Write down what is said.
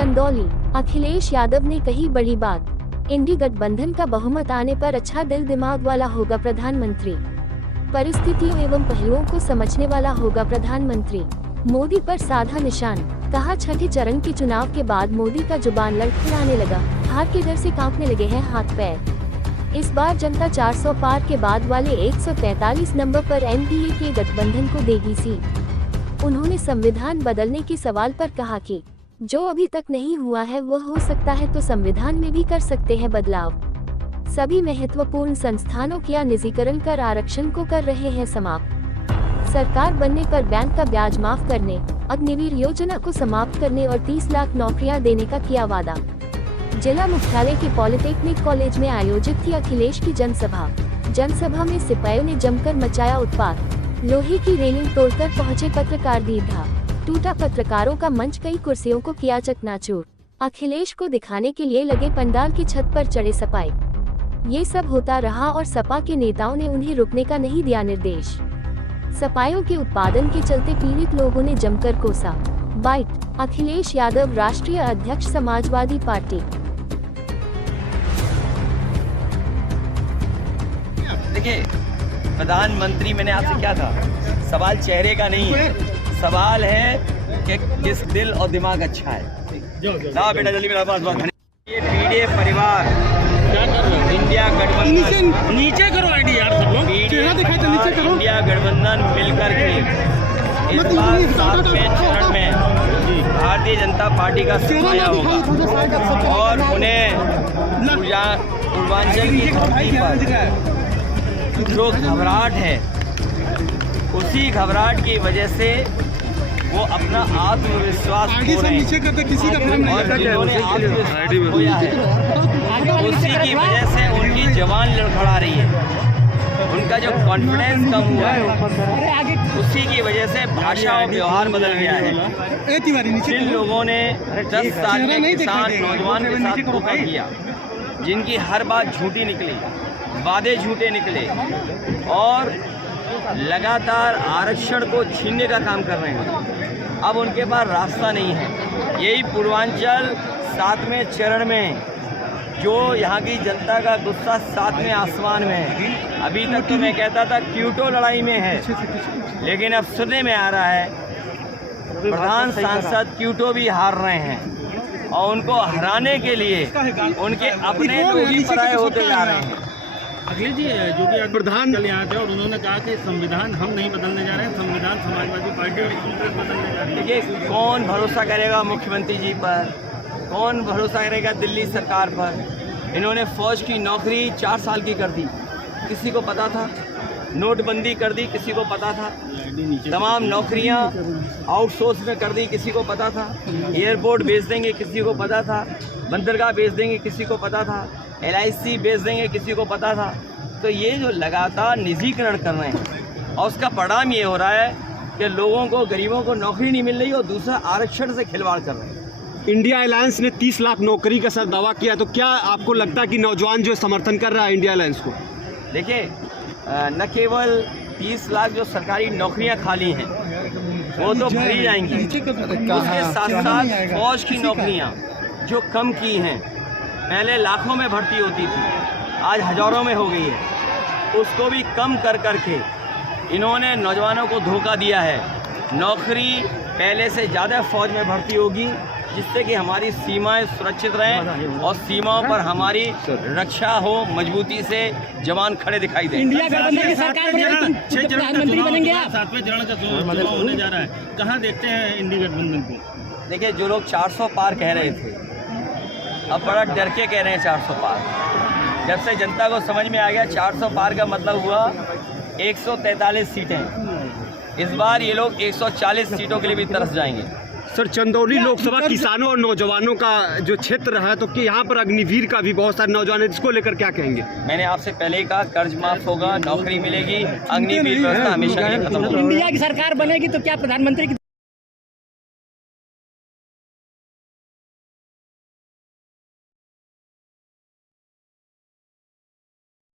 चंदौली, अखिलेश यादव ने कही बड़ी बात। इंडी गठबंधन का बहुमत आने पर अच्छा दिल दिमाग वाला होगा प्रधानमंत्री। परिस्थितियों एवं पहलुओं को समझने वाला होगा प्रधानमंत्री। मोदी पर साधा निशान, कहा छठे चरण के चुनाव के बाद मोदी का जुबान लड़खड़ाने लगा, हार के डर से कांपने लगे हैं हाथ पैर। इस बार जनता 400 पार के बाद वाले 143 नंबर पर एनडीए के गठबंधन को देगी सीट। उन्होंने संविधान बदलने के सवाल पर कहा कि जो अभी तक नहीं हुआ है वो हो सकता है तो संविधान में भी कर सकते हैं बदलाव। सभी महत्वपूर्ण संस्थानों का निजीकरण कर आरक्षण को कर रहे हैं समाप्त। सरकार बनने पर बैंक का ब्याज माफ करने, अग्निवीर योजना को समाप्त करने और 30 लाख नौकरियां देने का किया वादा। जिला मुख्यालय के पॉलिटेक्निक कॉलेज में आयोजित थी अखिलेश की जनसभा में सिपाहियों ने जमकर मचाया उत्पात। लोहे की रेलिंग तोड़कर पहुंचे पत्रकार दीर्घा, टूटा पत्रकारों का मंच, कई कुर्सियों को किया चकनाचूर। अखिलेश को दिखाने के लिए लगे पंडाल की छत पर चढ़े सपाई। ये सब होता रहा और सपा के नेताओं ने उन्हें रुकने का नहीं दिया निर्देश। सपाइयों के उत्पादन के चलते पीड़ित लोगों ने जमकर कोसा। बाइट, अखिलेश यादव राष्ट्रीय अध्यक्ष समाजवादी पार्टी। देखिए प्रधानमंत्री, मैंने आपसे क्या कहा, सवाल चेहरे का नहीं है, सवाल है कि किस दिल और दिमाग अच्छा है। ना बेटा जल्दी मेरा पास बात। ये पीढ़ी परिवार क्या कर रहे हो? इंडिया गठबंधन, नीचे करो आईडी यार, सब लोग चेहरा दिखाई तो नीचे करो। इंडिया गठबंधन मिलकर के इस बार 7वें चरण में भारतीय जनता पार्टी का सफाया होगा और उन्हें पूर्वांचल की धरती पर जो घबराहट है, उसी घबराहट की वजह से वो अपना आत्मविश्वास खो रहे हैं और जिन्होंने आत्मविश्वास खोया है उसी की वजह से उनकी जवान लड़खड़ा रही है, उनका जो कॉन्फिडेंस कम हुआ है उसी की वजह से भाषा और व्यवहार बदल गया है। जिन लोगों ने 10 साल के किसान नौजवान के साथ धोखा किया, जिनकी हर बात झूठी निकली, वादे झूठे निकले और लगातार आरक्षण को छीनने का काम कर रहे हैं, अब उनके पास रास्ता नहीं है। यही पूर्वांचल 7वें चरण में जो यहाँ की जनता का गुस्सा 7वें आसमान में है। अभी तक तो मैं कहता था क्यूटो लड़ाई में है, लेकिन अब सुनने में आ रहा है प्रधान सांसद क्यूटो भी हार रहे हैं और उनको हराने के लिए उनके अपने लोग ही पराये होते जा रहे हैं। अखिलेश जी, जो कि आज प्रधान कल यहाँ थे और उन्होंने कहा कि संविधान हम नहीं बदलने जा रहे हैं, संविधान समाजवादी पार्टी और कांग्रेस बदलने जा रही है। देखिए, कौन भरोसा करेगा मुख्यमंत्री जी पर, कौन भरोसा करेगा दिल्ली सरकार पर। इन्होंने फौज की नौकरी 4 साल की कर दी, किसी को पता था। नोटबंदी कर दी, किसी को पता था। तमाम नौकरियां आउटसोर्स में कर दी, किसी को पता था। एयरपोर्ट बेच देंगे, किसी को पता था। बंदरगाह बेच देंगे, किसी को पता था। LIC बेच देंगे, किसी को पता था। तो ये जो लगातार निजीकरण कर रहे हैं और उसका परिणाम ये हो रहा है कि लोगों को, गरीबों को नौकरी नहीं मिल रही और दूसरा आरक्षण से खिलवाड़ कर रहे हैं। इंडिया अलायंस ने 30 लाख नौकरी का सर दावा किया, तो क्या आपको लगता है कि नौजवान जो समर्थन कर रहा है इंडिया अलायंस को? देखिए, न केवल 30 लाख जो सरकारी नौकरियां खाली हैं वो तो भरी जाएंगी, उसके साथ साथ फौज की नौकरियां जो कम की हैं, पहले लाखों में भर्ती होती थी, आज हजारों में हो गई है, उसको भी कम कर करके इन्होंने नौजवानों को धोखा दिया है। नौकरी पहले से ज़्यादा फौज में भर्ती होगी, जिससे कि हमारी सीमाएं सुरक्षित रहें और सीमाओं पर हमारी रक्षा हो, मजबूती से जवान खड़े दिखाई दें। इंडिया गठबंधन की सरकार प्रधानमंत्री बनेंगे आप? 7वें चरण का चुनाव होने जा रहा है, कहाँ देखते हैं इंडिया गठबंधन को? देखिए, जो लोग 400 पार कह रहे थे, अब बड़ा डर के कह रहे हैं 400 पार। जब से जनता को समझ में आ गया 400 पार का मतलब हुआ 143 सीटें। इस बार ये लोग 140 सीटों के लिए भी तरस जाएंगे। सर, चंदौली लोकसभा किसानों और नौजवानों का जो क्षेत्र है, तो कि यहाँ पर अग्निवीर का भी बहुत सारे नौजवान है, इसको लेकर क्या कहेंगे? मैंने आपसे पहले ही कहा, कर्ज माफ होगा, नौकरी मिलेगी, अग्निवीर व्यवस्था हमेशा के लिए खत्म होगी। इंडिया की सरकार बनेगी तो क्या प्रधानमंत्री की